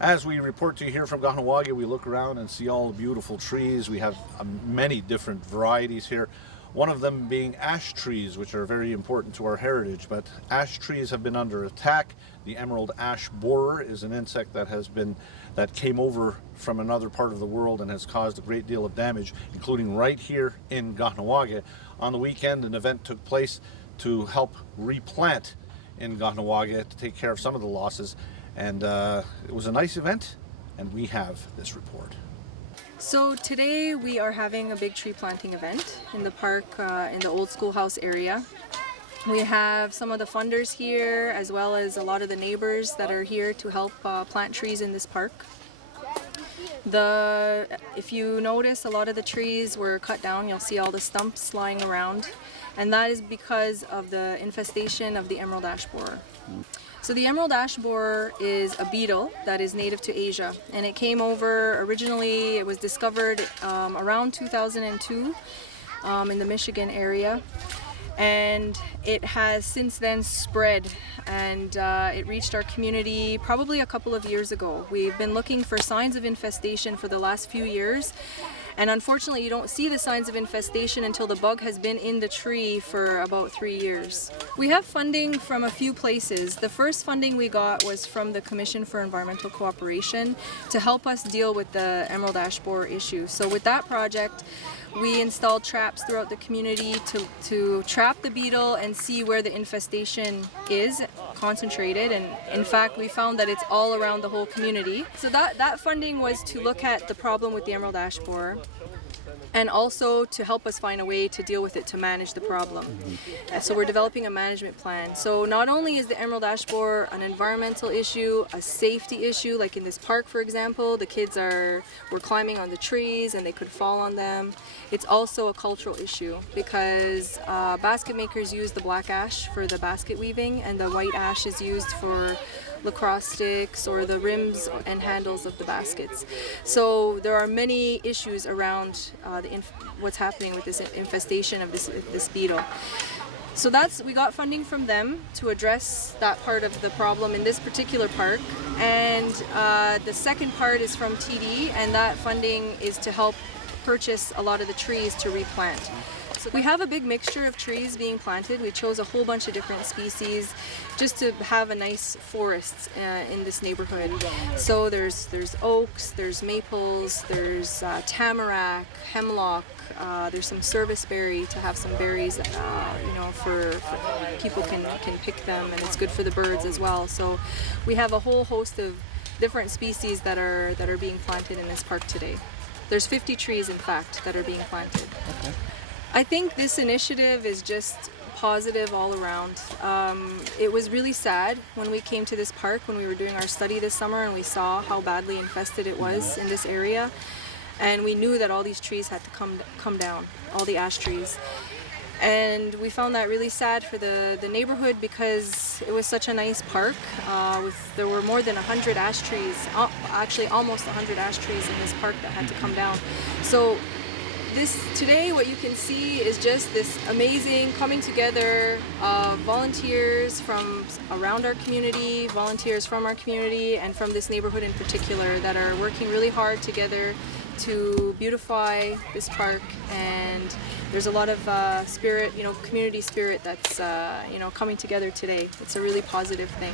As we report to you here from Kahnawake, we look around and see all the beautiful trees. We have many different varieties here. One of them being ash trees, which are very important to our heritage. But ash trees have been under attack. The emerald ash borer is an insect that came over from another part of the world and has caused a great deal of damage, including right here in Kahnawake. On the weekend, an event took place to help replant in Kahnawake to take care of some of the losses. And it was a nice event, and we have this report. So today we are having a big tree planting event in the park in the old schoolhouse area. We have some of the funders here, as well as a lot of the neighbors that are here to help plant trees in this park. If you notice, a lot of the trees were cut down. You'll see all the stumps lying around, and that is because of the infestation of the emerald ash borer. So the emerald ash borer is a beetle that is native to Asia, and it came over originally. It was discovered around 2002 in the Michigan area, and it has since then spread, and it reached our community probably a couple of years ago. We've been looking for signs of infestation for the last few years, and unfortunately you don't see the signs of infestation until the bug has been in the tree for about 3 years. We have funding from a few places. The first funding we got was from the Commission for Environmental Cooperation to help us deal with the emerald ash borer issue. So with that project, we installed traps throughout the community to trap the beetle and see where the infestation is concentrated, and in fact we found that it's all around the whole community. So that funding was to look at the problem with the emerald ash borer, and also to help us find a way to deal with it, to manage the problem. So we're developing a management plan. So not only is the emerald ash borer an environmental issue, a safety issue, like in this park for example, the kids were climbing on the trees and they could fall on them. It's also a cultural issue because basket makers use the black ash for the basket weaving, and the white ash is used for lacrosse sticks or the rims and handles of the baskets. So there are many issues around what's happening with this infestation of this beetle. So we got funding from them to address that part of the problem in this particular park, and the second part is from TD, and that funding is to help purchase a lot of the trees to replant. So we have a big mixture of trees being planted. We chose a whole bunch of different species just to have a nice forest in this neighborhood. So there's oaks, there's maples, there's tamarack, hemlock, there's some serviceberry to have some berries, for people can pick them, and it's good for the birds as well. So we have a whole host of different species that are being planted in this park today. There's 50 trees, in fact, that are being planted. Okay. I think this initiative is just positive all around. It was really sad when we came to this park when we were doing our study this summer, and we saw how badly infested it was in this area, and we knew that all these trees had to come down, all the ash trees. And we found that really sad for the neighborhood because it was such a nice park. There were more than 100 ash trees, actually almost 100 ash trees in this park that had to come down. So today what you can see is just this amazing coming together of volunteers from around our community, volunteers from our community, and from this neighborhood in particular that are working really hard together to beautify this park. And there's a lot of spirit, community spirit that's coming together today. It's a really positive thing.